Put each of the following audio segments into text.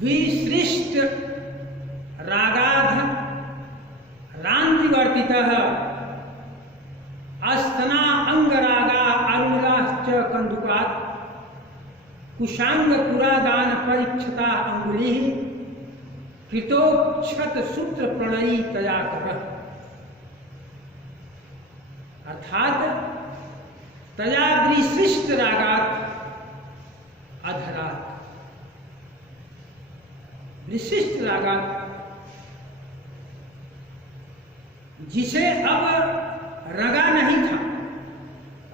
विसृष्ट रागाध रान्तिवर्तितः अस्तना अंगरागा अरुलाश्च कंदुकात् कुशांग पुरादान परीक्षता अंगुली कृतोक्षत सूत्र प्रणयी तया कर। अर्थात तया विशिष्ट रागात अधरात, विशिष्ट रागात जिसे अब रगा नहीं था,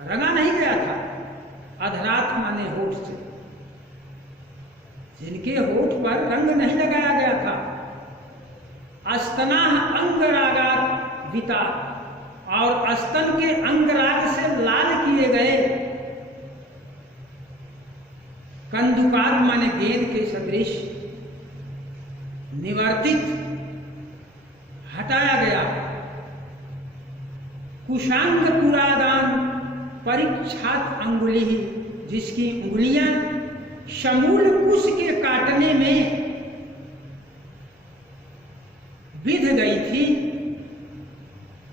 रगा नहीं गया था, अधरात माने होठ से, जिनके होठ पर रंग नहीं लगाया गया था। अस्तना अंगरागात विता, और स्तन के अंगराग से लाल किए गए कंदुकाद माने गेंद के सदृश निवर्तित हटाया गया। कुशांग पुरादान परीक्षात अंगुली, जिसकी उंगलियां शमूल कुश के काटने में विध गई थी,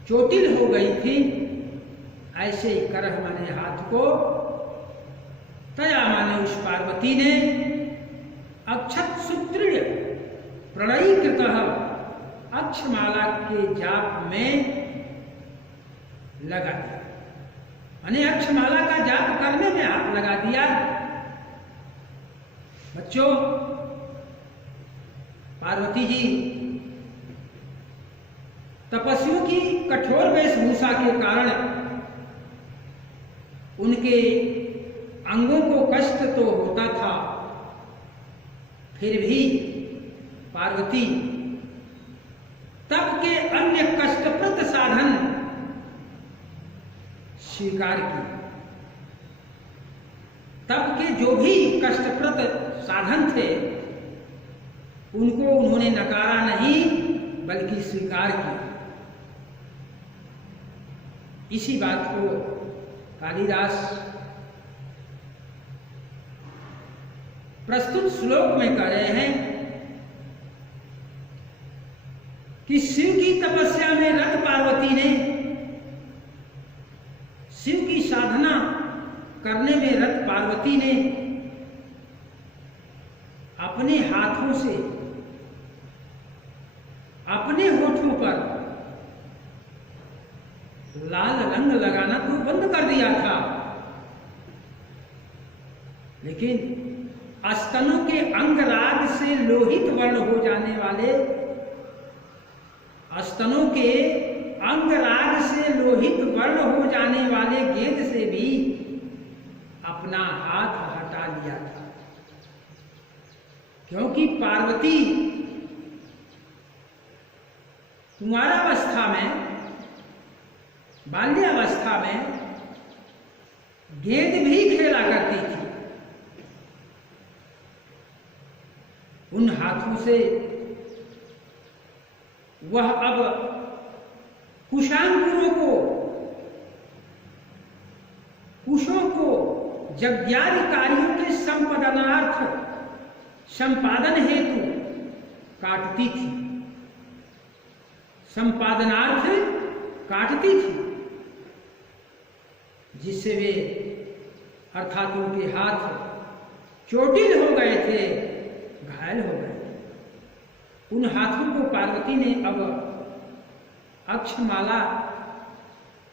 चोटिल हो गई थी, ऐसे ही करह माने हाथ को, तया माने उस पार्वती ने अक्षत सूत्र प्रणयी कृतः अक्षमाला के जाप में लगा दिया, माने अक्षमाला का जाप करने में हाथ लगा दिया। बच्चों, पार्वती जी तपस्वियों की कठोर वेशभूषा के कारण उनके अंगों को कष्ट तो होता था, फिर भी पार्वती तप के अन्य कष्टप्रद साधन स्वीकार की। तप के जो भी कष्टप्रद साधन थे उनको उन्होंने नकारा नहीं बल्कि स्वीकार किया। इसी बात को कालिदास प्रस्तुत श्लोक में कह रहे हैं कि शिव की तपस्या में रत पार्वती ने, शिव की साधना करने में रत पार्वती ने अपने हाथों से अपने होठों पर लाल रंग लगाना तो बंद कर दिया था, लेकिन स्तनों के अंगराग से लोहित वर्ण हो जाने वाले, स्तनों के अंगराग से लोहित वर्ण हो जाने वाले गेंद से भी अपना हाथ हटा लिया था, क्योंकि पार्वती कुमारावस्था में, बाल्यावस्था में गेंद भी खेला करती थी। उन हाथों से वह अब कुशांकुरों को, कुशों को यज्ञादि कार्यों के संपादन हेतु काटती थी, संपादनार्थ काटती थी, जिससे वे अर्थात उनके हाथ चोटिल हो गए थे, घायल हो गए थे। उन हाथों को पार्वती ने अब अक्षमाला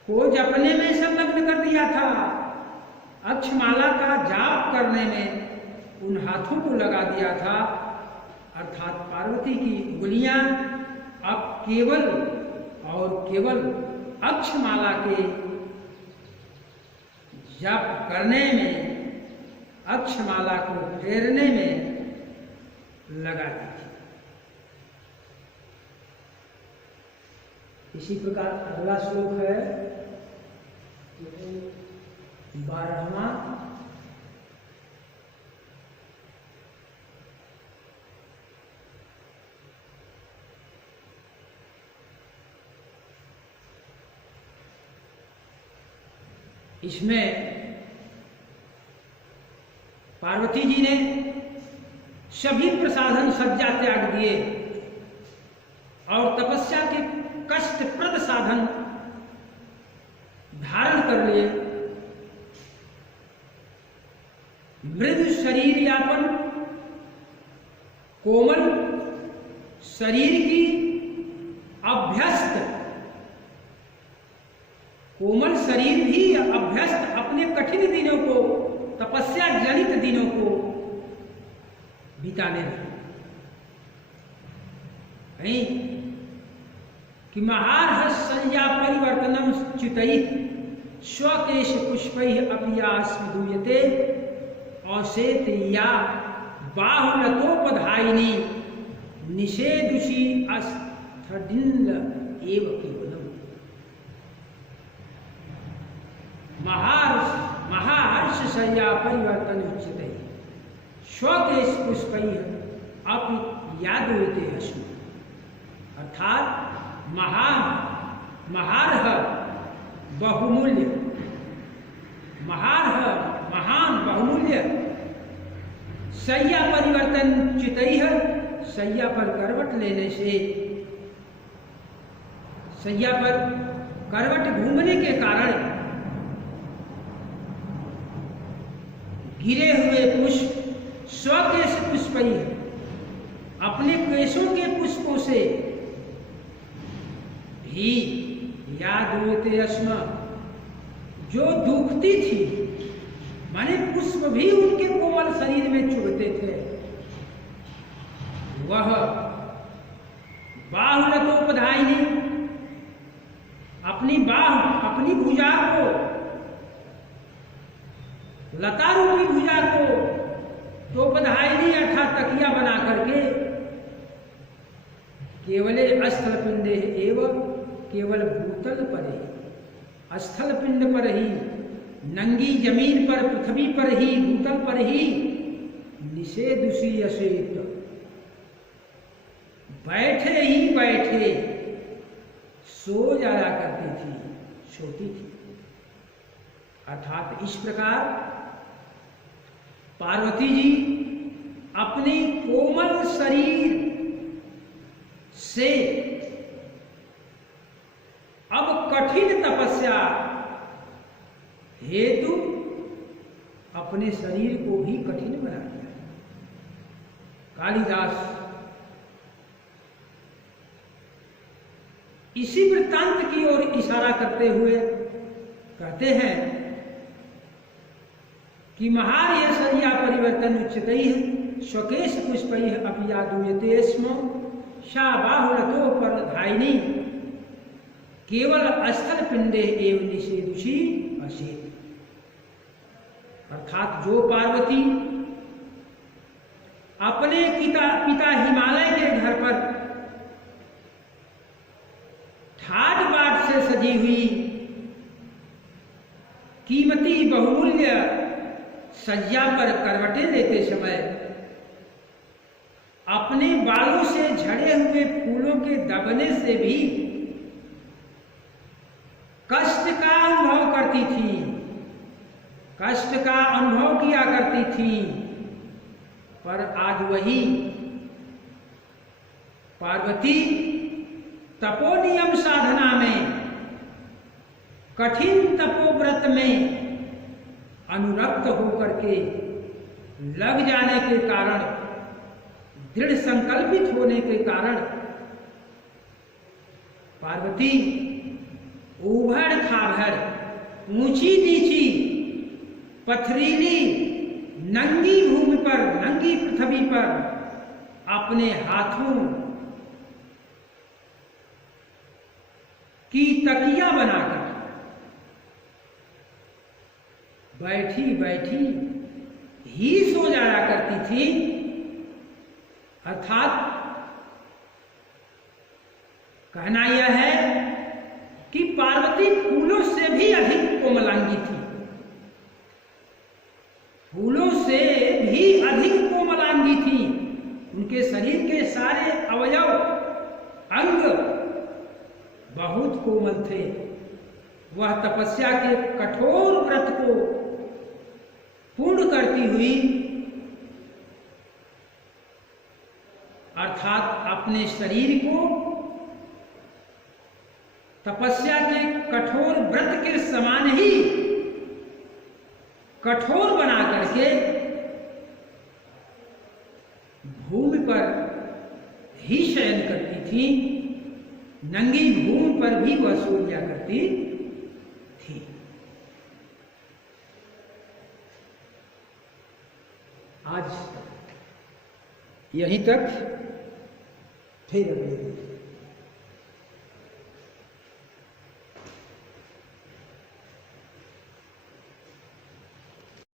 को जपने में संलग्न कर दिया था। अक्षमाला का जाप करने में उन हाथों को लगा दिया था, अर्थात पार्वती की उंगलियां अब केवल और केवल अक्षमाला के जप करने में, अक्षमाला को फेरने में लगा दी थी। इसी प्रकार अगला श्लोक है 12वां। इसमें पार्वती जी ने सभी प्रसाधन सज्जा त्याग दिए और तपस्या के कष्टप्रद साधन धारण कर लिए। मृदु शरीर यापन, कोमल शरीर की अभ्यस्त, कोमल शरीर भी अभ्यस्त अपने कठिन दिनों को, तपस्या जनित दिनों को बिताने लगे। कहीं कि महारहस संज्ञा परिवर्तनम चितैः स्वकेश पुष्पैः अपियास्मदूयते औसेत या बाहुलतोपधायिनी निषेदुषी अस्थडिल्ल एव केवलम। महाहर्ष शय्या परिवर्तन उच्यते स्वकेश पुष्पैः अपियादूयते अस्म। अर्थात महारह बहुमूल्य, महान बहुमूल्य शय्या परिवर्तन चितैः, शय्या पर करवट लेने से, शय्या पर करवट घूमने के कारण गिरे हुए पुष्प स्वकेश पुष्पैः, अपने केशों के पुष्पों से भी याद होते अस्म, जो दुखती थी, माने पुष्प भी उनके कोमल शरीर में चुभते थे, वह बाहुलतोपधायिनी, अपनी बाह, अपनी भुजा को, लता रूपी भुजा को तोपधायिनी अर्थात तकिया बना करके केवले अस्थल पिंडे एवं, केवल भूतल पर ही, स्थल पिंड पर ही, नंगी जमीन पर, पृथ्वी पर ही, भूतल पर ही निषेधुषी अशेत, बैठे ही बैठे सो जाया करती थी, सोती थी। अर्थात इस प्रकार पार्वती जी अपने कोमल शरीर से अब कठिन तपस्या हेतु अपने शरीर को भी कठिन बना दिया। कालिदास इसी वृत्तांत की ओर इशारा करते हुए कहते हैं कि महार्य शय्या परिवर्तन उच्यतैः स्वकेश पुष्पैः अपियादूयते स्म सा बाहुलतोपधायिनी केवल स्थल पिंडे एवं निषेधुषी अशेत। अर्थात जो पार्वती अपने पिता हिमालय के घर पर ठाट बाट से सजी हुई कीमती बहुमूल्य सज्जा पर करवटें लेते समय अपने बालों से झड़े हुए फूलों के दबने से भी कष्ट का अनुभव करती थी, कष्ट का अनुभव किया करती थी, पर आज वही पार्वती तपोनियम साधना में, कठिन तपोव्रत में अनुरक्त होकर के लग जाने के कारण, दृढ़ संकल्पित होने के कारण पार्वती उभड़ खाबड़, ऊंची नीची, पथरीली, नंगी भूमि पर, नंगी पृथ्वी पर अपने हाथों की तकिया बनाकर बैठी बैठी ही सो जाया करती थी। अर्थात कहना यह है कि पार्वती फूलों से भी अधिक कोमलांगी थी, फूलों से भी अधिक कोमलांगी थी। उनके शरीर के सारे अवयव, अंग बहुत कोमल थे। वह तपस्या के कठोर व्रत को पूर्ण करती हुई अर्थात अपने शरीर को तपस्या के कठोर व्रत के समान ही कठोर बना करके भूमि पर ही शयन करती थी, नंगी भूमि पर भी वह सो लिया करती थी। आज यहीं तक, फिर अगले दिन